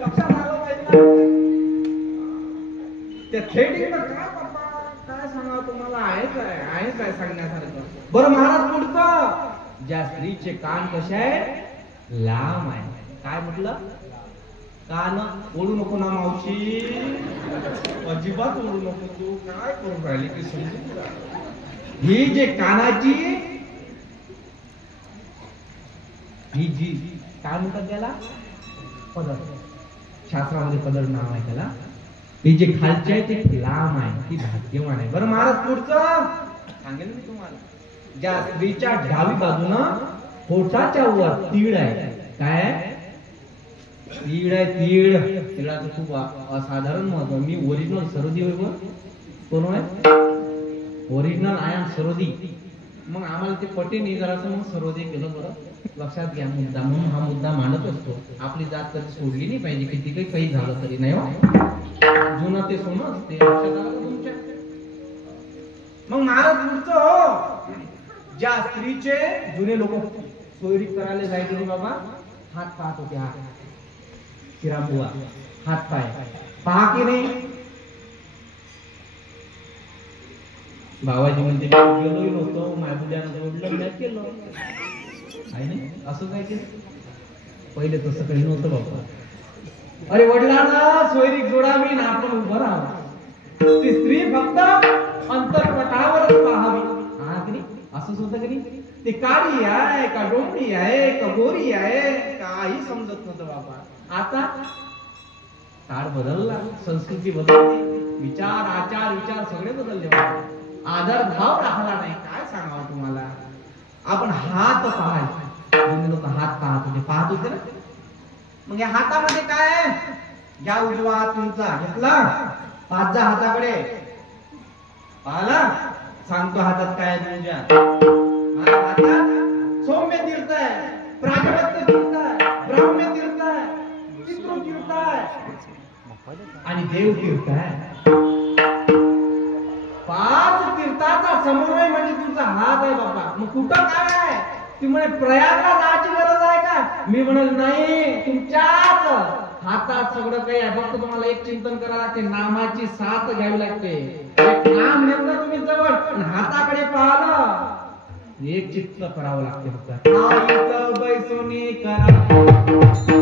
लक्षात आलं पाहिजे त्या थ्रेडिंग काय बाबा काय सांगा तुम्हाला आहे काय सांगण्यासारखं. बरं महाराज पुढचं ज्या स्त्रीचे कान कसे आहे लांब आहे. काय म्हटलं कान ओढू नको ना मावशी अजिबात ओढू नको तू काय करून राहिली की समजून. ही जे कानाची ही जी काय म्हणतात त्याला पदर शास्त्रामध्ये पदर नाव आहे त्याला. ही जे खालची आहे ते लांब आहे ती भाग्यवान आहे. बरं महाराज पुढचं सांगेल मी तुम्हाला. ज्या स्त्रीच्या डावी बाजूनं होठाच्या वर तीळ आहे. काय तीळ आहे तीळ. तिळाचं खूप असाधारण महत्व. मी ओरिजिनल सरोदी कोण आहे ओरिजिनल आय एम सरोदी. मग आम्हाला ते पटे नाही जरासं मग सरोदे केलं. बरं लक्षात घ्या मुद्दा म्हणून हा मुद्दा मांडत असतो. आपली जात कधी सोडली नाही पाहिजे किती काही झालं तरी. नाही हो जुनं ते सोनं असते लक्षात आलं तुमच्या. मग महाराज पुढचं हो ज्या स्त्रीचे जुने लोक सोयरी करायला जायचे बाबा हात पाहत होते. हात शिराबुवा हात पाय पहा की नाही. बाबाजी म्हणते गेलोही नव्हतो मायबुड्यानं जोडलं नाही केलं आहे नाही असं काय केलं. पहिले तसं काही नव्हतं बाबा. अरे वडिलांना सोयरीक जोडावी ना आपण उभं राहावं. ती स्त्री फक्त अंतरपटावरच पाहावी. हा की नाही असंच होतं की नाही. ती काळी आहे का डोंगरी आहे का गोरी आहे काही समजत नव्हतं बाबा. आता काळ बदलला संस्कृती बदलली विचार आचार विचार सगळे बदलले. आदर भाव राहिला नाही. काय सांगावं तुम्हाला. आपण हात पाहायचे लोक हात पाहत होते पाहत होते ना. मग या हातामध्ये काय आहे घ्या उजवा हात तुमचा घेतला पाच जा हाताकडे पाहिला सांगतो हातात काय आहे तुमच्या. हातात सौम्य तीर्थ आहे प्रागवत्य तीर्थ आहे ब्राह्म्य तीर्थ आहे पितृ तीर्थ आहे आणि देव तीर्थ आहे. पाच तीर्थाचा समन्वय म्हणजे तुमचा हात आहे बाबा. मग कुठं काय आहे ती म्हणे प्रयागला जायची गरज आहे का. मी म्हणत नाही तुमच्याच हातात सगळं काही आहे. फक्त तुम्हाला एक चिंतन करावं लागते नामाची साथ घ्यावी लागते. एक नाम घेतलं तुम्ही जवळ हाताकडे पाहिलं एक चित्त करावं लागते. फक्त आईचं बैसोनी करा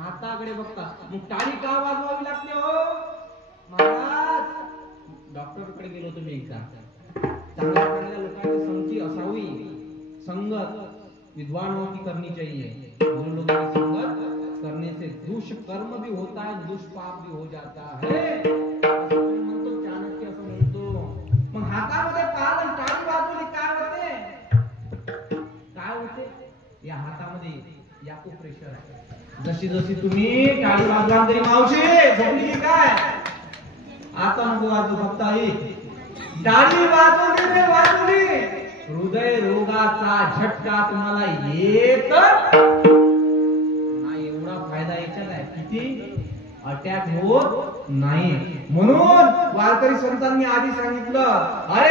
हाताकडे बघता. मग टाळी का वाजवावी लागते हो महाराज. डॉक्टरकडे गेलो तुम्ही एकदा. चांगल्या लोकांची संगती असावी. संगत विद्वानों की करनी चाहिए. जो लोगों की संगत करने से दुष्कर्म भी होता है दुष्पाप भी हो जाता है. म्हणतो चाणक्य असं म्हणतो. मग हातामध्ये पालन टाळी वाजवली काय होते काय होते. या हातामध्ये याको प्रेशर आहे. जशी जशी तुम्ही टाळी वाजवा तरी मावशी झोपली काय आता नको वाजू फक्त आई टाळी वाजवली रे वाजवली. हृदय रोगाचा झटका तुम्हाला येत नाही. एवढा फायदा याच्यात आहे किती अटॅक होत नाही. म्हणून वारकरी संतांनी आधी सांगितलं अरे